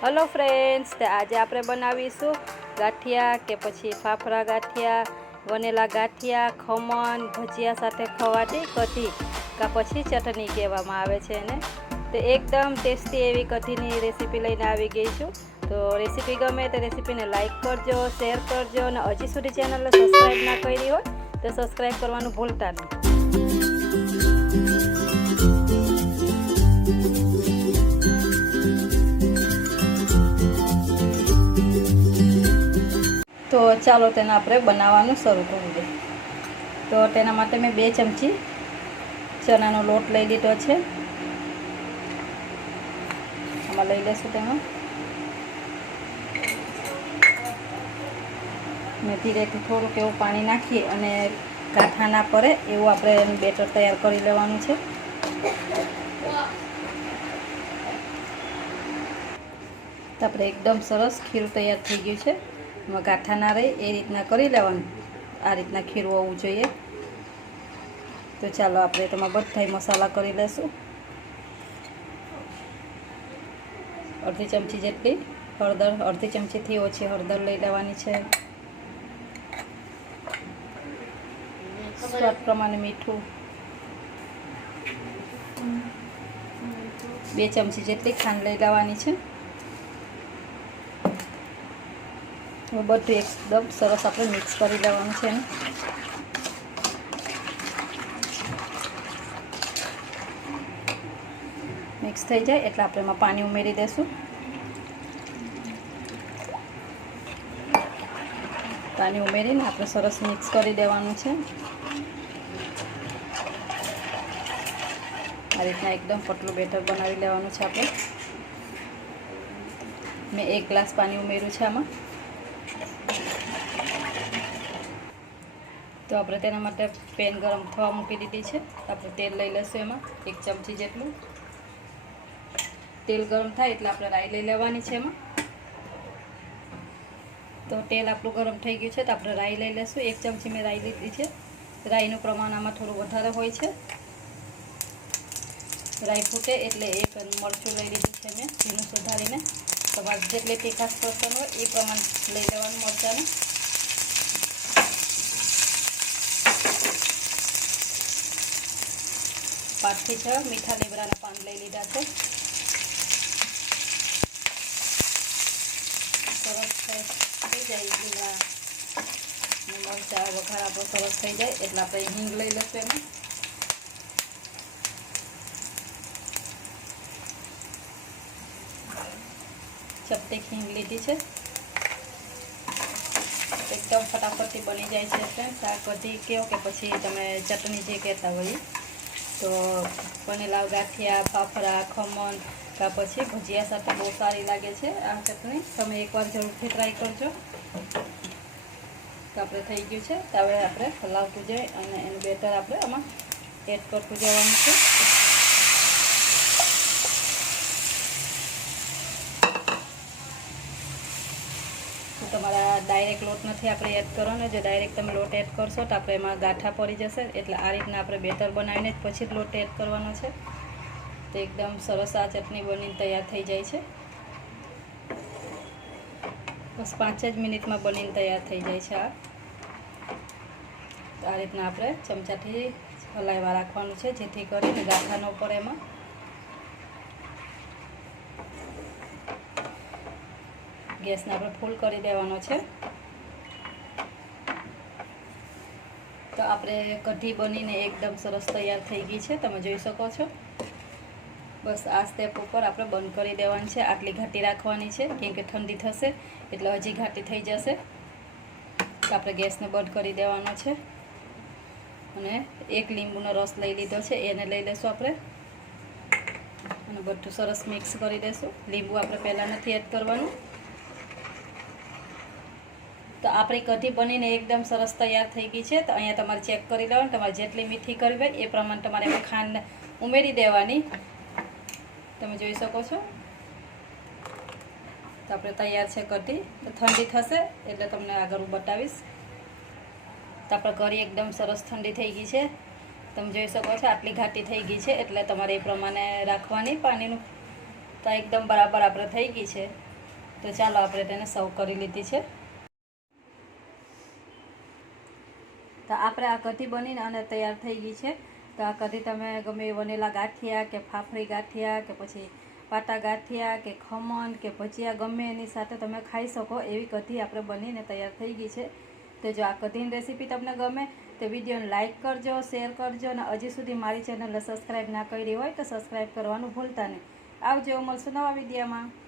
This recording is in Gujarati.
હલો ફ્રેન્ડ્સ તે આજે આપણે બનાવીશું ગાંઠિયા કે પછી ફાફડા ગાંઠિયા, વનેલા ગાંઠિયા, ખમણ, ભજીયા સાથે ખવાતી કઢી, કાં પછી ચટણી કહેવામાં આવે છે એને. તો એકદમ ટેસ્ટી એવી કઢીની રેસીપી લઈને આવી ગઈ છું. તો રેસીપી ગમે તો રેસીપીને લાઇક કરજો, શેર કરજો અને હજી સુધી ચેનલને સબસ્ક્રાઈબ ના કરી હોય તો સબસ્ક્રાઈબ કરવાનું ભૂલતા નહીં. તો ચાલો તેને આપણે બનાવવાનું શરૂ કરી દઈએ. તો તેના માટે મેં બે ચમચી ચણાનો લોટ લઈ લીધો છે. આમાં લઈ લેશું તેમાં મેથી ધીરેથી થોડુંક એવું પાણી નાખીએ અને ગાંઠા ના પડે એવું આપણે એનું બેટર તૈયાર કરી લેવાનું છે. તો આપણે એકદમ સરસ ખીરું તૈયાર થઈ ગયું છે. એમાં ગાંઠા ના રહે, એ રીતના કરી લેવાનું. આ રીતના ખીરું હોવું જોઈએ. તો ચાલો આપણે તેમાં બધા મસાલા કરી લેશું. અડધી ચમચી જેટલી હળદર, અડધી ચમચીથી ઓછી હળદર લઈ લેવાની છે. સ્વાદ પ્રમાણે મીઠું. બે ચમચી જેટલી ખાંડ લઈ લેવાની છે. હવે બધું એકદમ સરસ આપણે મિક્સ કરી લેવાનું છે મિક્સ થઈ જાય એટલે આપણે એમાં પાણી ઉમેરી દઈશું. પાણી ઉમેરીને આપણે સરસ મિક્સ કરી દેવાનું છે. આ રીતના એકદમ પટલું બેટર બનાવી લેવાનું છે આપણે. મેં એક ગ્લાસ પાણી ઉમેર્યું છે આમાં. તો આપણે તેના માટે પેન ગરમ થવા મૂકી દીધી છે. આપણે તેલ લઈ લઈશું એમાં, એક ચમચી જેટલું. તેલ ગરમ થાય એટલે આપણે રાઈ લઈ લેવાની છે એમાં. તો તેલ આપણું ગરમ થઈ ગયું છે, તો આપણે રાઈ લઈ લઈશું. એક ચમચી મેં રાઈ લીધી છે. રાઈનું પ્રમાણ આમાં થોડું વધારે હોય છે. રાઈ ફૂટે એટલે એક મરચું લઈ લીધું છે મેં, ઝીણું સુધારીને. તમારે જેટલી તીખાશ પસંદ હોય એ પ્રમાણે લઈ લેવાનું મરચાંનું. પાંચથી છ, મીઠા લીમડાના પાન લઈ લીધા છે. સરસ થઈ જાય લીમડા. મરચા, વઘાર આપણો સરસ થઈ જાય, એટલે આપણે હિંગ લઈ લઈશું એમાં ચપટી હિંગ લીધી છે. એકદમ ફટાફટથી બની જાય છે ફ્રેન્ડ શાક કઢી કહો કે પછી તમે ચટણી જે કહેતા હોય તો બનેલા ગાંઠિયા, ફાફડા, ખમણ, કા પછી ભજીયા સાથે બહુ સારી લાગે છે આ ચટણી. તમે એકવાર જરૂરથી ટ્રાય કરજો. તો આપણે થઈ ગયું છે. તો આપણે હલાવતું જાય અને એનું બેટર આપણે આમાં એડ કરતું જવાનું છે તો તમારા ડાયરેક્ટ લોટ નથી આપણે એડ કરવાનો. જો ડાયરેક્ટ તમે લોટ એડ કરશો તો આપણે એમાં ગાંઠા પડી જશે. એટલે આ રીતના આપણે બેટર બનાવીને જ પછી જ લોટ એડ કરવાનો છે. તો એકદમ સરસ આ ચટણી બનીને તૈયાર થઈ જાય છે. બસ પાંચ જ મિનિટમાં બનીને તૈયાર થઈ જાય છે આ. આ રીતના આપણે ચમચાથી હલાવવા રાખવાનું છે, જેથી કરીને ગાંઠા ન પડે એમાં. ગેસને આપણે ફૂલ કરી દેવાનો છે. આપણે કઢી બનીને એકદમ સરસ તૈયાર થઈ ગઈ છે. તમે જોઈ શકો છો. બસ આ સ્ટેપ ઉપર આપણે બંધ કરી દેવાની છે. આટલી ઘાટી રાખવાની છે. કેમ કે ઠંડી થશે, એટલે હજી ઘાટી થઈ જશે. તો આપણે ગેસને બંધ કરી દેવાનો છે. અને એક લીંબુનો રસ લઈ લીધો છે. એને લઈ લેશું આપણે. અને બધું સરસ મિક્સ કરી દઈશું લીંબુ આપણે પહેલાં નથી એડ કરવાનું. તો આપણી કઢી બનીને એકદમ સરસ તૈયાર થઈ ગઈ છે. તો અહીંયા તમારે ચેક કરી લેવાનું. તમારે જેટલી મીઠી કરવી હોય એ પ્રમાણે તમારે એમાં ખાંડ ઉમેરી દેવાની. તમે જોઈ શકો છો. તો આપણે તૈયાર છે કઢી. તો ઠંડી થશે એટલે તમને આગળ હું બતાવીશ. તો આપણે કઢી એકદમ સરસ ઠંડી થઈ ગઈ છે. તમે જોઈ શકો છો આટલી ઘાટી થઈ ગઈ છે એટલે તમારે એ પ્રમાણે રાખવાની પાણીનું. તો એકદમ બરાબર આપણે થઈ ગઈ છે. તો ચાલો આપણે તેને સર્વ કરી લીધી છે. તો આપણે આ કઢી બનીને અને તૈયાર થઈ ગઈ છે. તો આ કઢી તમે ગમે વનેલા ગાંઠિયા કે ફાફડી ગાંઠિયા કે પછી પાટા ગાંઠિયા કે ખમણ કે ભજીયા ગમે એની સાથે તમે ખાઈ શકો એવી કઢી આપણે બનીને તૈયાર થઈ ગઈ છે. તો જો આ કઢીની રેસીપી તમને ગમે તો વિડીયોને લાઇક કરજો, શેર કરજો અને હજી સુધી મારી ચેનલને સબસ્ક્રાઈબ ના કરી હોય તો સબસ્ક્રાઈબ કરવાનું ભૂલતા નહીં. આવજો, મળશું નવા વિડીયોમાં.